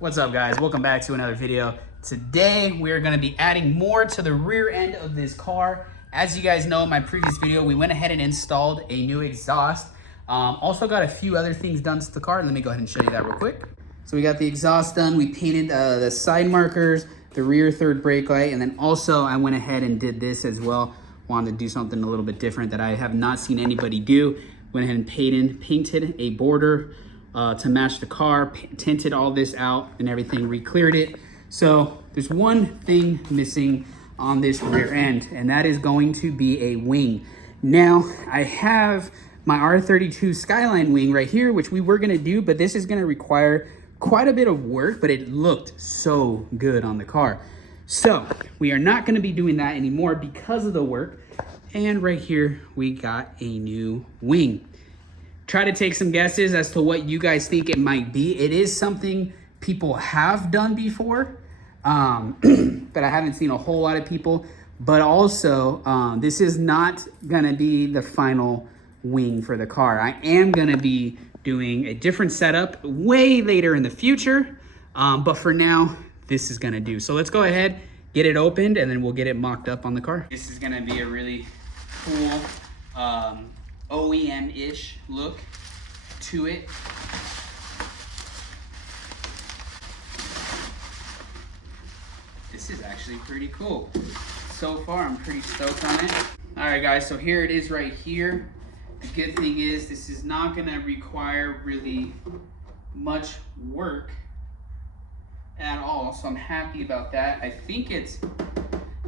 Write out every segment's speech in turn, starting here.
What's up, guys? Welcome back to another video. Today we're going to be adding more to the rear end of this car. As you guys know, in my previous video we went ahead and installed a new exhaust. Also got a few other things done to the car. Let me go ahead and show you that real quick. So we got the exhaust done. We painted the side markers, the rear third brake light, and then also I went ahead and did this as well. Wanted to do something a little bit different that I have not seen anybody do. Went ahead and painted a border to match the car, tinted all this out and everything, re-cleared it. So there's one thing missing on this rear end, and that is going to be a wing. Now I have my R32 Skyline wing right here, which we were gonna do, but this is gonna require quite a bit of work, but it looked so good on the car. So we are not gonna be doing that anymore because of the work. And right here, we got a new wing. Try to take some guesses as to what you guys think it might be. It is something people have done before, but I haven't seen a whole lot of people. But also, this is not gonna be the final wing for the car. I am gonna be doing a different setup way later in the future, but for now, this is gonna do. So let's go ahead, get it opened, and then we'll get it mocked up on the car. This is gonna be a really cool, OEM-ish look to it. This is actually pretty cool. So far, I'm pretty stoked on it. All right, guys, so here it is right here. The good thing is this is not gonna require really much work at all, so I'm happy about that. I think it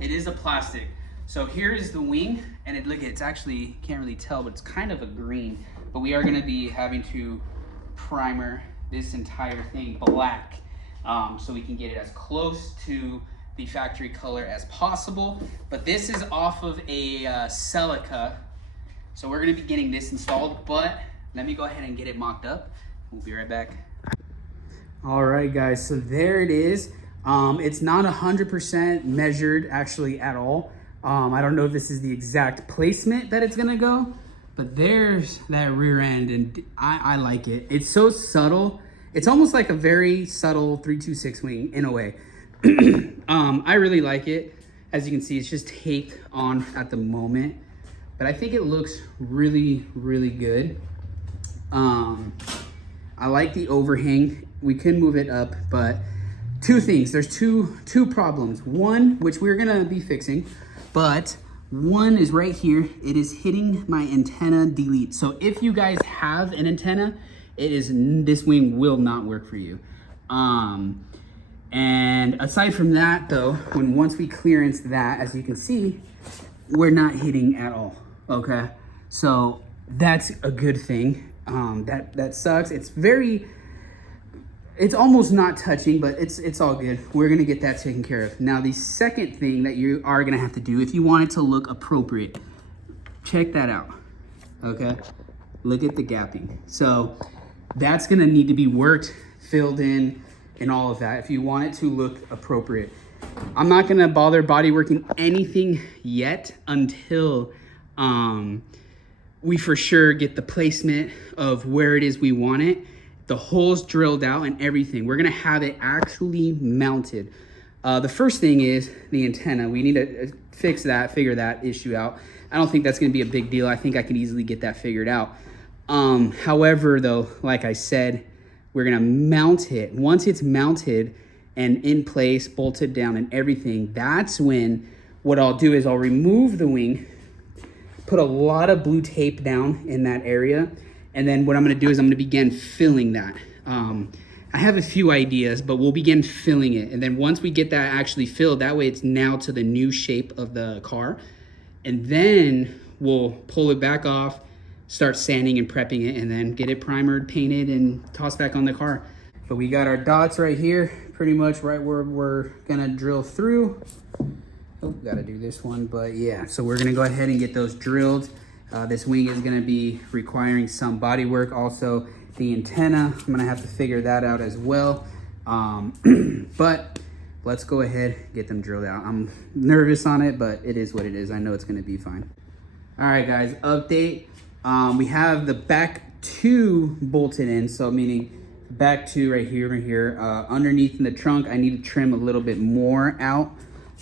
is a plastic. So here is the wing, and it's actually, can't really tell, but it's kind of a green. But we are gonna be having to primer this entire thing black, so we can get it as close to the factory color as possible. But this is off of a Celica, so we're gonna be getting this installed, but let me go ahead and get it mocked up. We'll be right back. All right, guys, so there it is. It's not 100% measured actually at all. I don't know if this is the exact placement that it's gonna go, but there's that rear end, and I like it. It's so subtle. It's almost like a very subtle 326 wing in a way. I really like it. As you can see, it's just taped on at the moment, but I think it looks really, really good. I like the overhang. We can move it up, but two things. There's two problems. One, which we're gonna be fixing, but one is right here. It is hitting my antenna delete. So if you guys have an antenna, this wing will not work for you. And aside from that though, once we clearance that, as you can see, we're not hitting at all, okay? So that's a good thing. That sucks. It's almost not touching, but it's all good. We're gonna get that taken care of. Now, the second thing that you are gonna have to do, if you want it to look appropriate, check that out, okay? Look at the gapping. So that's gonna need to be worked, filled in, and all of that if you want it to look appropriate. I'm not gonna bother body working anything yet until we for sure get the placement of where it is we want it, the holes drilled out and everything. We're gonna have it actually mounted. The first thing is the antenna. We need to figure that issue out. I don't think that's gonna be a big deal. I think I can easily get that figured out. However though, like I said, we're gonna mount it. Once it's mounted and in place, bolted down and everything, that's when what I'll do is I'll remove the wing, put a lot of blue tape down in that area, and then what I'm gonna do is I'm gonna begin filling that. I have a few ideas, but we'll begin filling it. And then once we get that actually filled, that way it's now to the new shape of the car. And then we'll pull it back off, start sanding and prepping it, and then get it primered, painted, and tossed back on the car. But we got our dots right here, pretty much right where we're gonna drill through. Oh, gotta do this one, but yeah. So we're gonna go ahead and get those drilled. This wing is gonna be requiring some body work. Also, the antenna, I'm gonna have to figure that out as well. But let's go ahead, get them drilled out. I'm nervous on it, but it is what it is. I know it's gonna be fine. All right, guys, update. We have the back two bolted in, so meaning back to right here. Underneath in the trunk, I need to trim a little bit more out.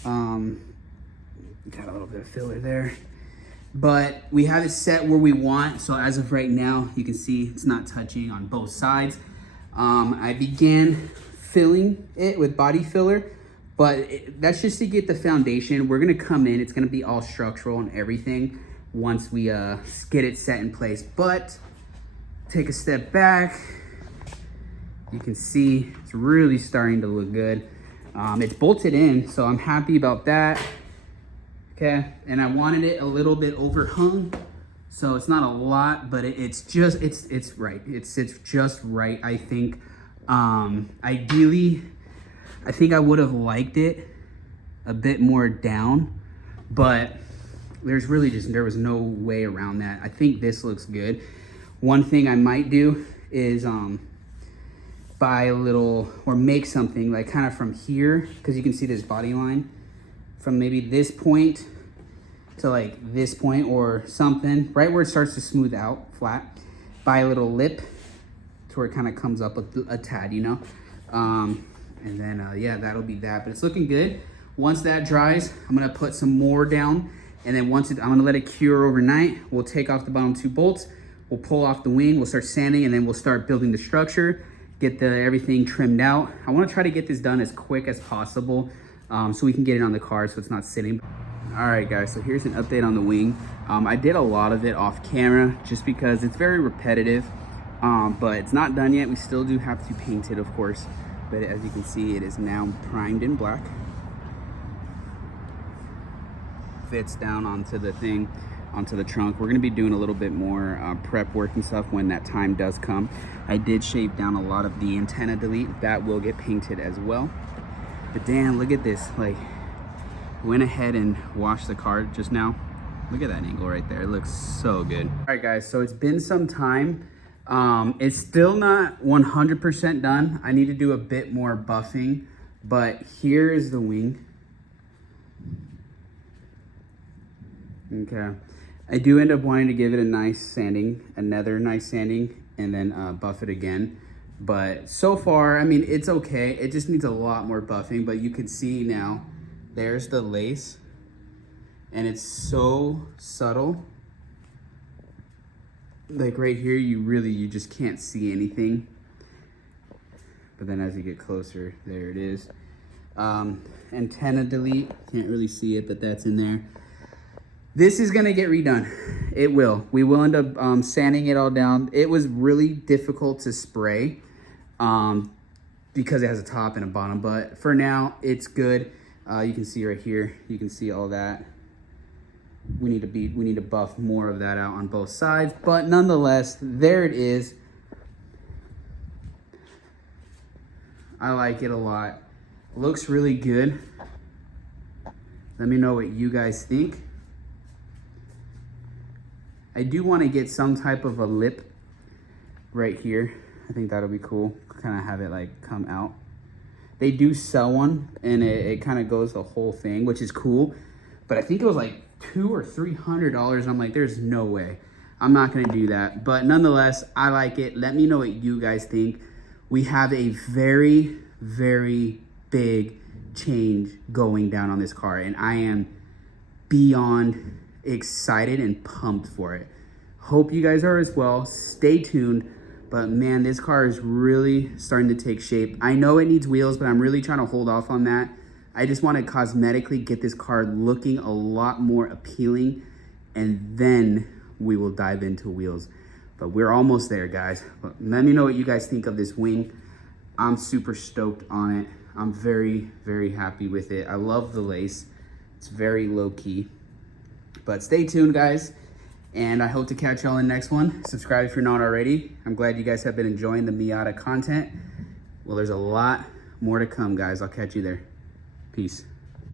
Got a little bit of filler there. But we have it set where we want. So as of right now, you can see it's not touching on both sides. I began filling it with body filler, but that's just to get the foundation. We're gonna come in, it's gonna be all structural and everything once we get it set in place. But take a step back, you can see it's really starting to look good. It's bolted in, so I'm happy about that. Okay, and I wanted it a little bit overhung, so it's not a lot, but it's right. It's just right, I think. Ideally, I think I would have liked it a bit more down, but there was no way around that. I think this looks good. One thing I might do is buy a little, or make something like kind of from here, because you can see this body line from maybe this point to like this point or something, right where it starts to smooth out flat. Buy a little lip to where it kind of comes up a tad, you know? And then, yeah, that'll be that, but it's looking good. Once that dries, I'm gonna put some more down, and then I'm gonna let it cure overnight. We'll take off the bottom 2 bolts, we'll pull off the wing, we'll start sanding, and then we'll start building the structure, get everything trimmed out. I wanna try to get this done as quick as possible so we can get it on the car so it's not sitting. All right, guys, so here's an update on the wing. I did a lot of it off camera just because it's very repetitive, but it's not done yet. We still do have to paint it, of course, but as you can see, it is now primed in black. Fits down onto the thing, onto the trunk. We're gonna be doing a little bit more prep work and stuff when that time does come. I did shave down a lot of the antenna delete. That will get painted as well. But damn, look at this. Like, went ahead and washed the car just now. Look at that angle right there. It looks so good. All right, guys, so it's been some time. It's still not 100% done. I need to do a bit more buffing, but here is the wing. Okay, I do end up wanting to give it a nice sanding, another nice sanding, and then buff it again. But so far, I mean, it's okay. It just needs a lot more buffing, but you can see now, there's the lace, and it's so subtle. Like right here, you just can't see anything. But then as you get closer, there it is. Antenna delete, can't really see it, but that's in there. This is gonna get redone. It will. We will end up sanding it all down. It was really difficult to spray because it has a top and a bottom, but for now, it's good. You can see right here, you can see all that. We need to buff more of that out on both sides, but nonetheless, there it is. I like it a lot. Looks really good. Let me know what you guys think. I do want to get some type of a lip right here. I think that'll be cool. Kind of have it like come out. They do sell one, and it kind of goes the whole thing, which is cool. But I think it was like $200 or $300. I'm like, there's no way. I'm not gonna do that. But nonetheless, I like it. Let me know what you guys think. We have a very, very big change going down on this car, and I am beyond excited and pumped for it. Hope you guys are as well. Stay tuned. But man, this car is really starting to take shape. I know it needs wheels, but I'm really trying to hold off on that. I just want to cosmetically get this car looking a lot more appealing, and then we will dive into wheels. But we're almost there, guys. But let me know what you guys think of this wing. I'm super stoked on it. I'm very, very happy with it. I love the lace. It's very low key. But stay tuned, guys. And I hope to catch y'all in the next one. Subscribe if you're not already. I'm glad you guys have been enjoying the Miata content. Well, there's a lot more to come, guys. I'll catch you there. Peace.